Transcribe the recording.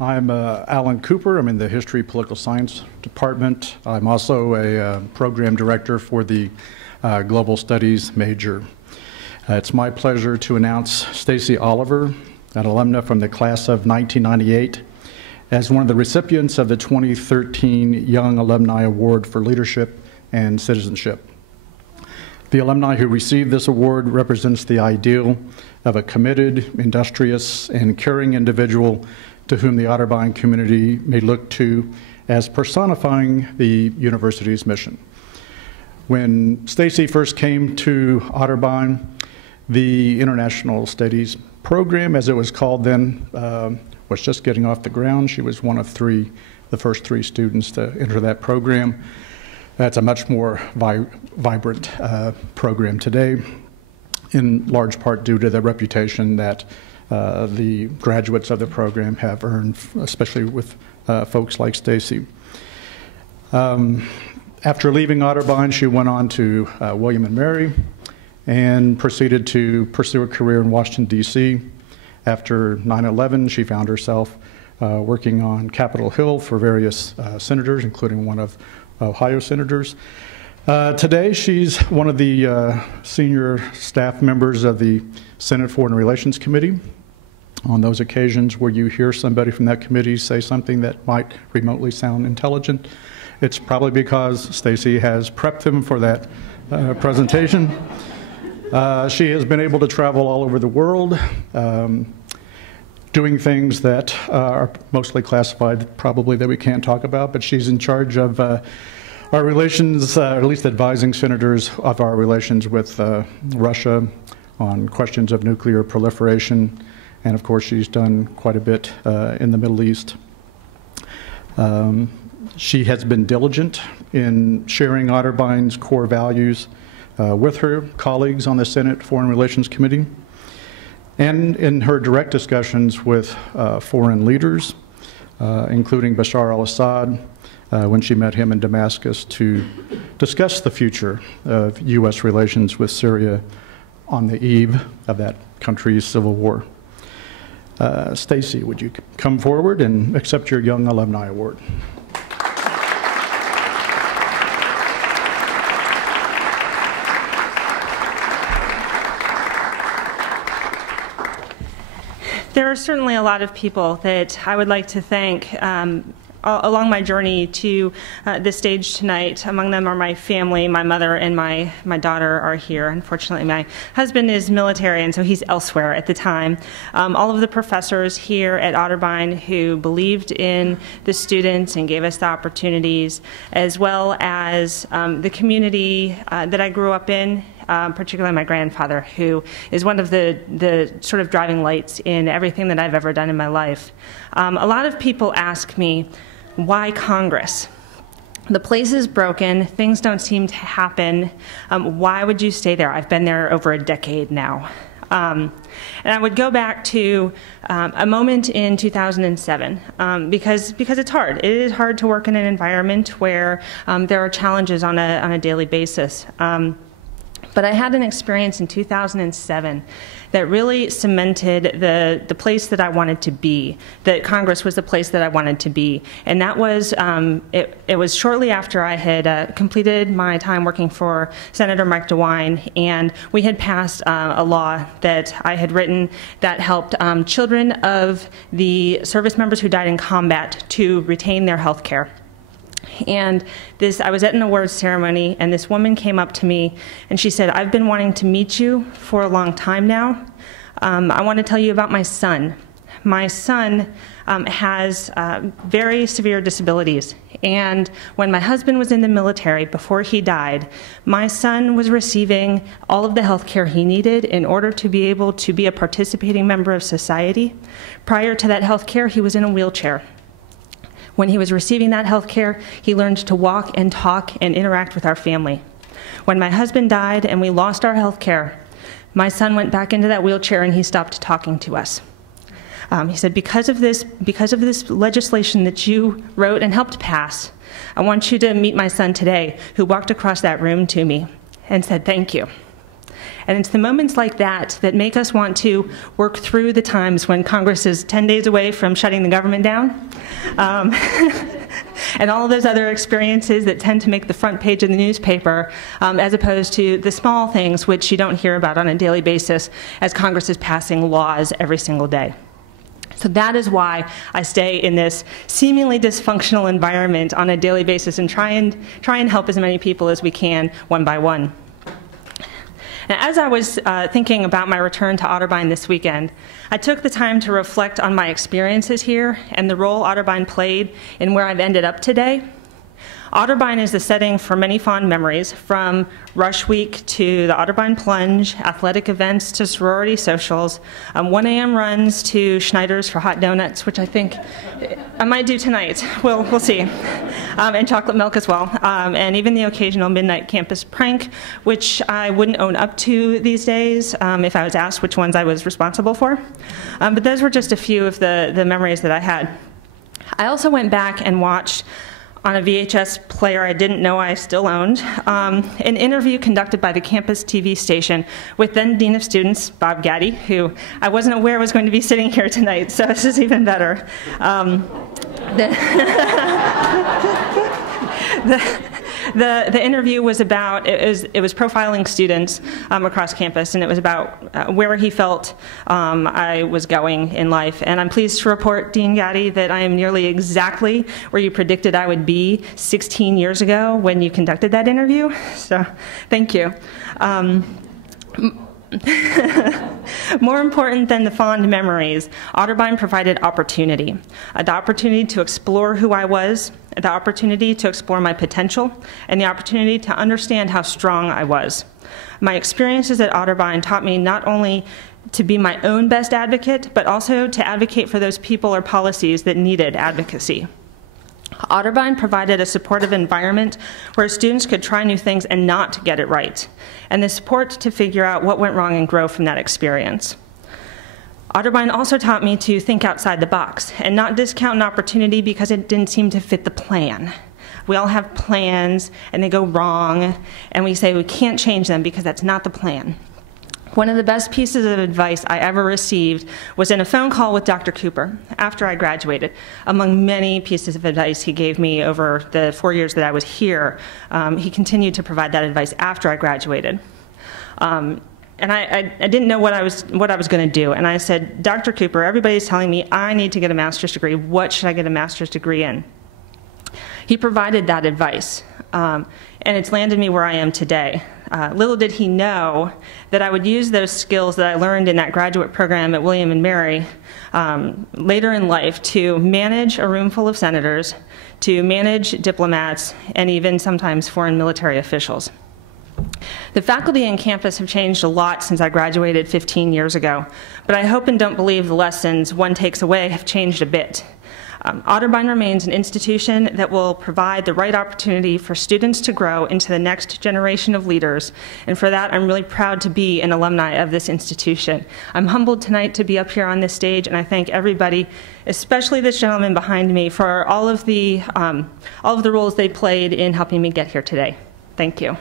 I'm Alan Cooper. I'm in the History Political Science Department. I'm also a program director for the Global Studies major. It's my pleasure to announce Stacie Oliver, an alumna from the class of 1998, as one of the recipients of the 2013 Young Alumni Award for Leadership and Citizenship. The alumni who received this award represents the ideal of a committed, industrious, and caring individual to whom the Otterbein community may look to as personifying the university's mission. When Stacie first came to Otterbein, the International Studies program, as it was called then, was just getting off the ground. She was one of the first three students to enter that program. That's a much more vibrant program today, in large part due to the reputation that the graduates of the program have earned, especially with folks like Stacie. After leaving Otterbein, she went on to William & Mary and proceeded to pursue a career in Washington, D.C. After 9/11, she found herself working on Capitol Hill for various senators, including one of Ohio senators. Today, she's one of the senior staff members of the Senate Foreign Relations Committee. On those occasions where you hear somebody from that committee say something that might remotely sound intelligent, it's probably because Stacie has prepped them for that presentation. She has been able to travel all over the world, doing things that are mostly classified, probably, that we can't talk about, but she's in charge of our relations, at least advising senators of our relations with Russia on questions of nuclear proliferation. And of course, she's done quite a bit in the Middle East. She has been diligent in sharing Otterbein's core values with her colleagues on the Senate Foreign Relations Committee, and in her direct discussions with foreign leaders, including Bashar al-Assad, when she met him in Damascus to discuss the future of U.S. relations with Syria on the eve of that country's civil war. Stacie, would you come forward and accept your Young Alumni Award? There are certainly a lot of people that I would like to thank along my journey to this stage tonight. Among them are my family. My mother and my daughter are here. Unfortunately, my husband is military, and so he's elsewhere at the time. All of the professors here at Otterbein who believed in the students and gave us the opportunities, as well as the community that I grew up in, particularly my grandfather, who is one of the sort of driving lights in everything that I've ever done in my life. A lot of people ask me, why Congress? The place is broken. Things don't seem to happen. Why would you stay there? I've been there over a decade now. And I would go back to a moment in 2007, because it's hard. It is hard to work in an environment where there are challenges on a daily basis. But I had an experience in 2007 that really cemented the place that I wanted to be, that Congress was the place that I wanted to be. And that was, it was shortly after I had completed my time working for Senator Mike DeWine, and we had passed a law that I had written that helped children of the service members who died in combat to retain their health care. And I was at an awards ceremony, and this woman came up to me, and she said, "I've been wanting to meet you for a long time now. I want to tell you about my son. My son has very severe disabilities, and when my husband was in the military, before he died, my son was receiving all of the health care he needed in order to be able to be a participating member of society. Prior to that health care, he was in a wheelchair. When he was receiving that health care, he learned to walk and talk and interact with our family. When my husband died and we lost our health care, my son went back into that wheelchair and he stopped talking to us. He said, because of this legislation that you wrote and helped pass, I want you to meet my son today," who walked across that room to me and said, "Thank you." And it's the moments like that that make us want to work through the times when Congress is 10 days away from shutting the government down. And all of those other experiences that tend to make the front page of the newspaper, as opposed to the small things which you don't hear about on a daily basis as Congress is passing laws every single day. So that is why I stay in this seemingly dysfunctional environment on a daily basis and try and help as many people as we can, one by one. Now, as I was thinking about my return to Otterbein this weekend, I took the time to reflect on my experiences here and the role Otterbein played in where I've ended up today. Otterbein is the setting for many fond memories, from Rush Week to the Otterbein Plunge, athletic events to sorority socials, 1 a.m. runs to Schneider's for hot donuts, which I think I might do tonight. We'll see. And chocolate milk as well. And even the occasional midnight campus prank, which I wouldn't own up to these days if I was asked which ones I was responsible for. But those were just a few of the memories that I had. I also went back and watched, on a VHS player I didn't know I still owned, an interview conducted by the campus TV station with then Dean of Students, Bob Gaddy, who I wasn't aware was going to be sitting here tonight, so this is even better. The interview was about, it was profiling students across campus, and it was about where he felt I was going in life. And I'm pleased to report, Dean Gaddy, that I am nearly exactly where you predicted I would be 16 years ago when you conducted that interview. So thank you. More important than the fond memories, Otterbein provided opportunity. The opportunity to explore who I was, the opportunity to explore my potential, and the opportunity to understand how strong I was. My experiences at Otterbein taught me not only to be my own best advocate, but also to advocate for those people or policies that needed advocacy. Otterbein provided a supportive environment where students could try new things and not get it right, and the support to figure out what went wrong and grow from that experience. Otterbein also taught me to think outside the box and not discount an opportunity because it didn't seem to fit the plan. We all have plans and they go wrong, and we say we can't change them because that's not the plan. One of the best pieces of advice I ever received was in a phone call with Dr. Cooper after I graduated. Among many pieces of advice he gave me over the 4 years that I was here, he continued to provide that advice after I graduated. And I didn't know what I was going to do. And I said, Dr. Cooper, everybody's telling me I need to get a master's degree. What should I get a master's degree in? He provided that advice, and it's landed me where I am today. Little did he know that I would use those skills that I learned in that graduate program at William & Mary later in life to manage a room full of senators, to manage diplomats, and even sometimes foreign military officials. The faculty and campus have changed a lot since I graduated 15 years ago, but I hope and don't believe the lessons one takes away have changed a bit. Otterbein remains an institution that will provide the right opportunity for students to grow into the next generation of leaders, and for that I'm really proud to be an alumni of this institution. I'm humbled tonight to be up here on this stage, and I thank everybody, especially this gentleman behind me, for all of the roles they played in helping me get here today. Thank you.